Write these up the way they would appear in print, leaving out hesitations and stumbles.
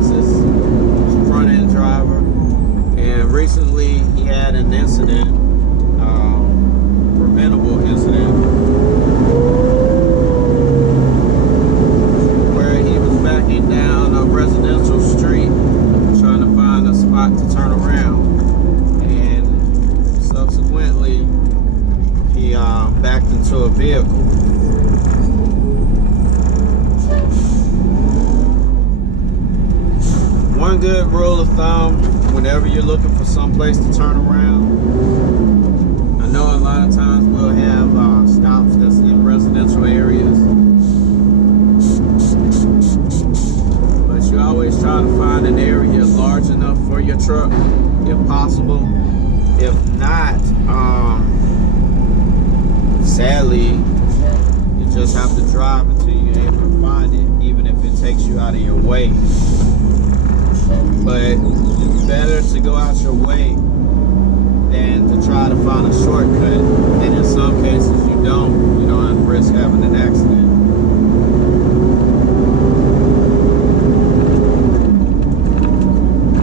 Texas, front-end driver, and recently he had an incident, preventable incident, where he was backing down a residential street trying to find a spot to turn around, and subsequently he backed into a vehicle. One good rule of thumb, whenever you're looking for some place to turn around, I know a lot of times we'll have stops that's in residential areas, but you always try to find an area large enough for your truck, if possible. If not, sadly, you just have to drive until you're able to find it, even if it takes you out of your way. But it's better to go out your way than to try to find a shortcut, and in some cases you don't risk having an accident.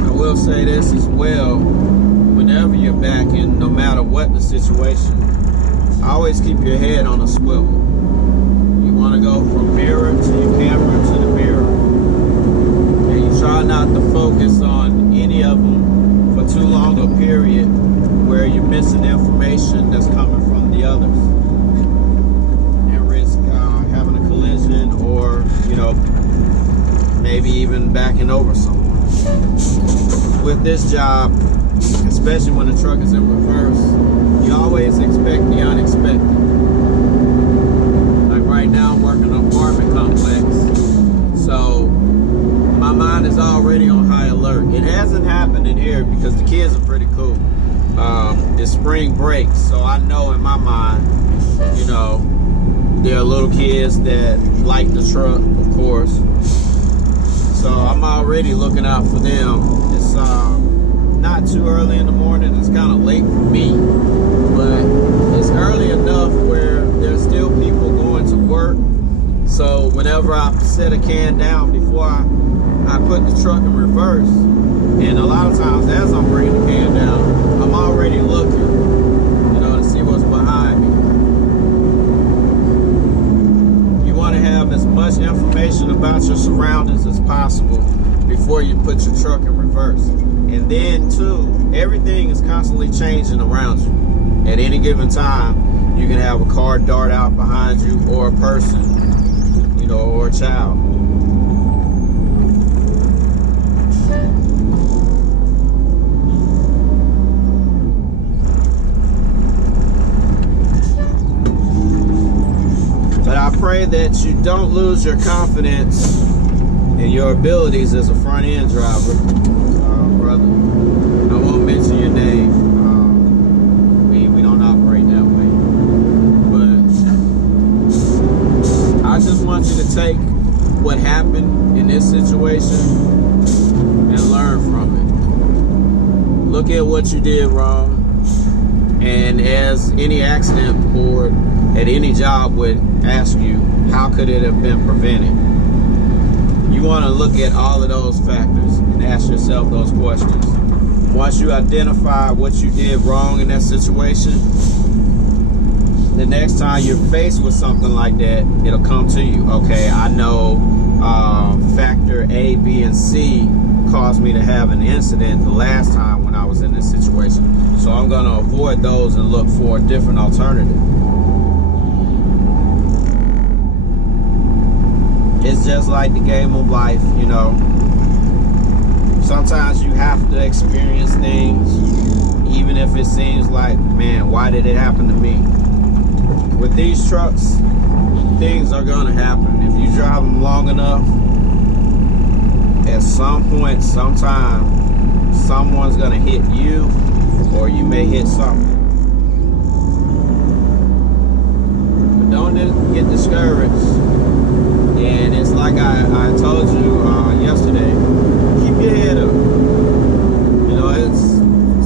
I will say this as well, whenever you're backing, no matter what the situation, always keep your head on a swivel. You want to go from mirror to your camera to the mirror. Try not to focus on any of them for too long a period where you're missing information that's coming from the others and risk having a collision or, maybe even backing over someone. With this job, especially when the truck is in reverse, you always expect the unexpected. Like right now, I'm working on an apartment complex, so my mind is already on high alert. It hasn't happened in here because the kids are pretty cool. It's spring break, so I know in my mind, there are little kids that like the truck, of course. So I'm already looking out for them. It's not too early in the morning. It's kind of late for me, but it's early enough where there's still people going to work. So whenever I set a can down before I put the truck in reverse, and a lot of times as I'm bringing the can down, I'm already looking, to see what's behind me. You want to have as much information about your surroundings as possible before you put your truck in reverse. And then too, everything is constantly changing around you. At any given time, you can have a car dart out behind you, or a person, or a child. But I pray that you don't lose your confidence in your abilities as a front-end driver, brother. I won't mention your name. We don't operate that way. But I just want you to take what happened in this situation and learn from it. Look at what you did wrong, and as any accident board at any job would ask you, how could it have been prevented? You want to look at all of those factors and ask yourself those questions. Once you identify what you did wrong in that situation, the next time you're faced with something like that, it'll come to you. Okay, I know factor A, B, and C caused me to have an incident the last time when I was in this situation. So I'm going to avoid those and look for a different alternative. It's just like the game of life, Sometimes you have to experience things, even if it seems like, man, why did it happen to me? With these trucks, things are gonna happen. If you drive them long enough, at some point, sometime, someone's gonna hit you, or you may hit something. But don't get discouraged. And it's like I told you yesterday, keep your head up. It's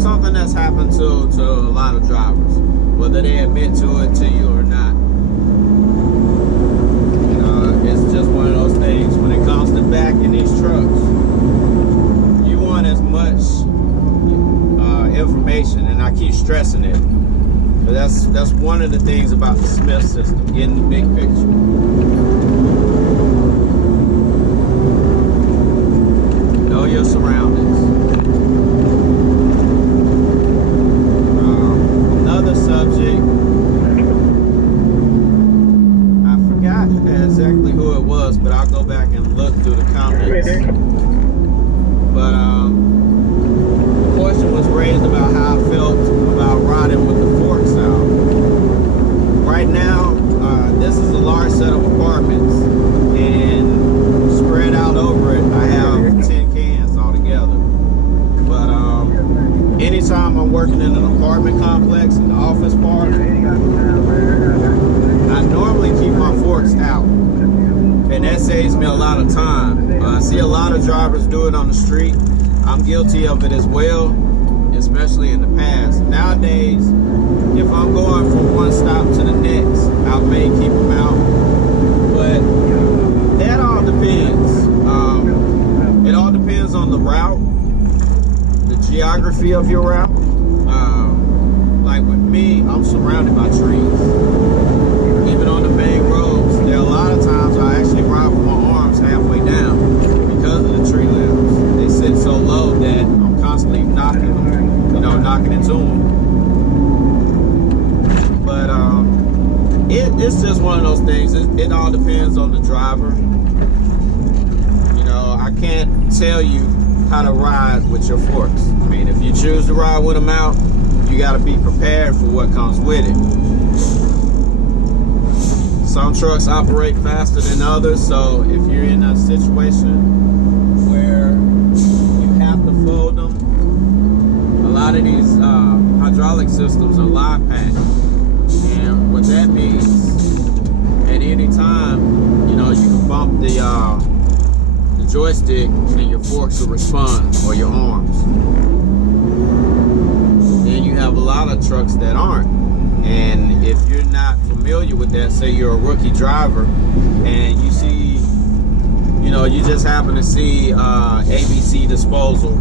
something that's happened to a lot of drivers, whether they admit to it to you or not. It's just one of those things. When it comes to backing these trucks, and I keep stressing it. But that's one of the things about the Smith system, getting the big picture. Know your surroundings. Another subject, I forgot exactly who it was, but I'll go back and look through the comments. But the question was raised about how I felt about riding with the forks out. Right now, this is a large set of apartments, and spread out over it, I have 10 cans altogether. But anytime I'm working in an apartment complex, in the office part, I normally keep my forks out, and that saves me a lot of time. I see a lot of drivers do it on the street. I'm guilty of it as well, especially in the past. Nowadays, if I'm going from one stop to the next, I may keep them out, but that all depends. It all depends on the route, the geography of your route. Like with me, I'm surrounded by trees. Even on the main roads, there are a lot of times I actually ride with my arms halfway down because of the tree limbs. They sit so low that I'm constantly knocking them, knocking into them. But it's just one of those things. It all depends on the driver. I can't tell you how to ride with your forks. I mean, if you choose to ride with them out, you got to be prepared for what comes with it. Some trucks operate faster than others, so if you're in a situation where you have to fold them, a lot of these hydraulic systems are live packed, and what that means, at any time, you can bump the joystick and your forks will respond, or your arms. Then you have a lot of trucks that aren't, and if you're not familiar with that, say you're a rookie driver and you see, you just happen to see ABC Disposal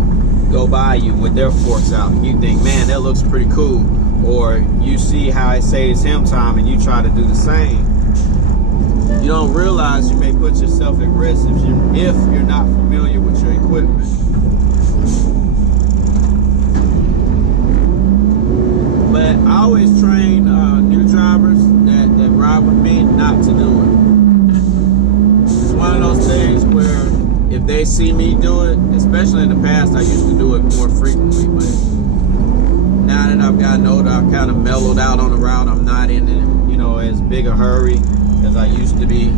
go by you with their forks out, and you think, man, that looks pretty cool, or you see how it saves him time and you try to do the same. You don't realize you may put yourself at risk if you're not familiar with your equipment. But I always train new drivers that ride with me not to do it. It's one of those things where if they see me do it, especially in the past, I used to do it more frequently, but now that I've gotten older, I've kind of mellowed out on the route. I'm not in as big a hurry as I used to be,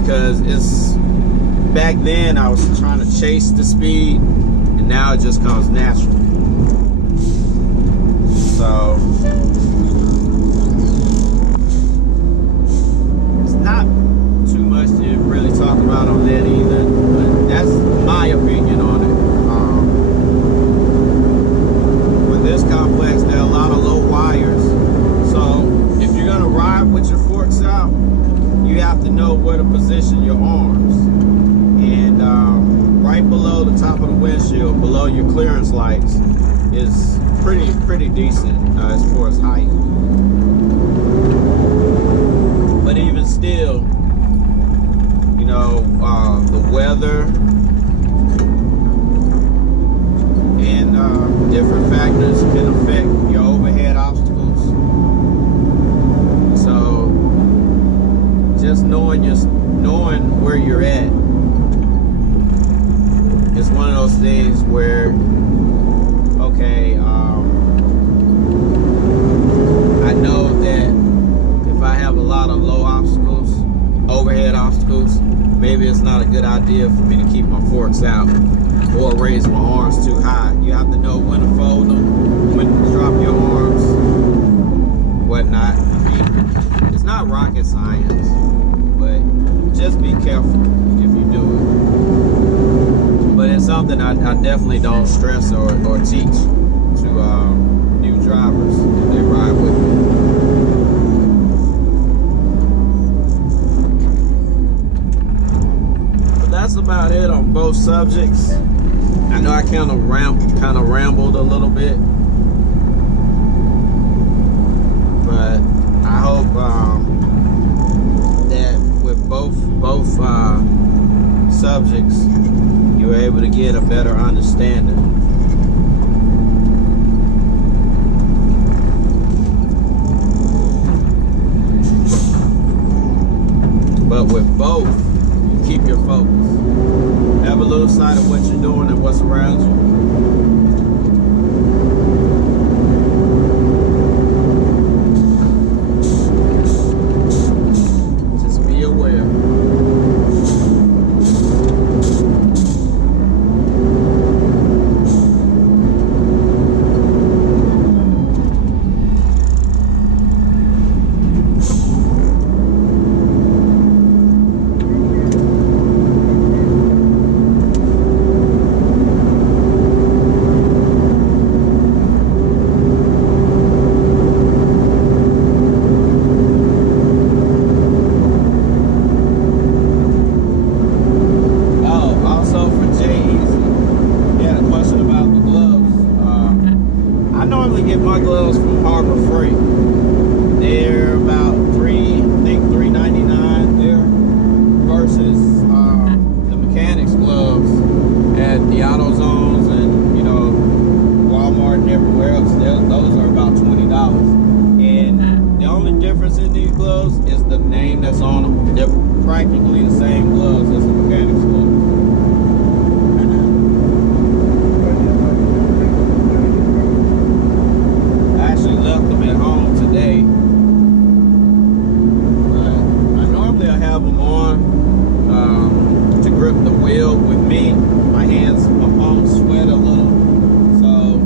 because back then I was trying to chase the speed, and now it just comes natural. So it's not too much to really talk about on that either, but that's my opinion on it. With this complex, there are a lot of low wires, so if you're gonna ride with your forks out, you have to know where to position your arms. And right below the top of the windshield, below your clearance lights, is pretty decent as far as height. But even still, the weather and different factors can affect your overhead obstacles. So just knowing where you're at is one of those things where, okay, I know that if I have a lot of low obstacles, overhead obstacles, maybe it's not a good idea for me to keep my forks out or raise my arms too high. You have to know when to fold them, when to drop your arms, whatnot. I mean, it's not rocket science, but just be careful if you do it. But it's something I definitely don't stress or teach to new drivers if they ride with me. But that's about it on both subjects. I know I kind of rambled a little bit, hope that with both subjects, you were able to get a better understanding. But with both, you keep your focus. Never lose sight of what you're doing and what's around you. Just be aware. I normally get my gloves from Harbor Freight. They're about $3.99 there versus the mechanics gloves at the AutoZones and Walmart and everywhere else. Those are about $20. And the only difference in these gloves is the name that's on them. They're practically the same gloves as the mechanics gloves. Left them at home today, but I normally have them on to grip the wheel. With me, my palms sweat a little, so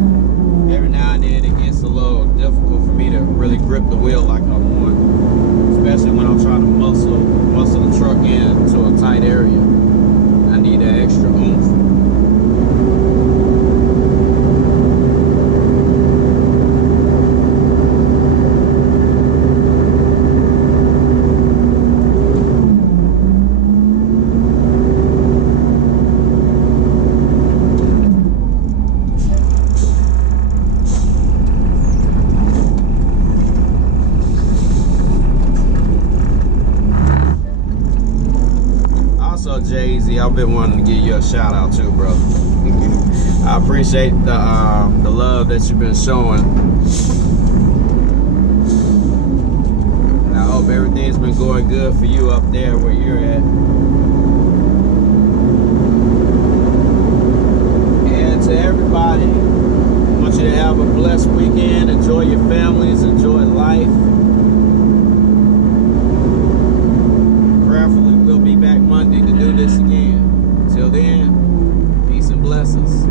every now and then it gets a little difficult for me to really grip the wheel like I want, especially when I'm trying to muscle the truck into a tight area. I need that extra oomph. Jay-Z, I've been wanting to give you a shout out too, brother. I appreciate the love that you've been showing, and I hope everything's been going good for you up there where you're at. And to everybody, I want you to have a blessed weekend. Enjoy your families, enjoy life. Prayerfully, we'll be back Monday to do this again. Till then, peace and blessings.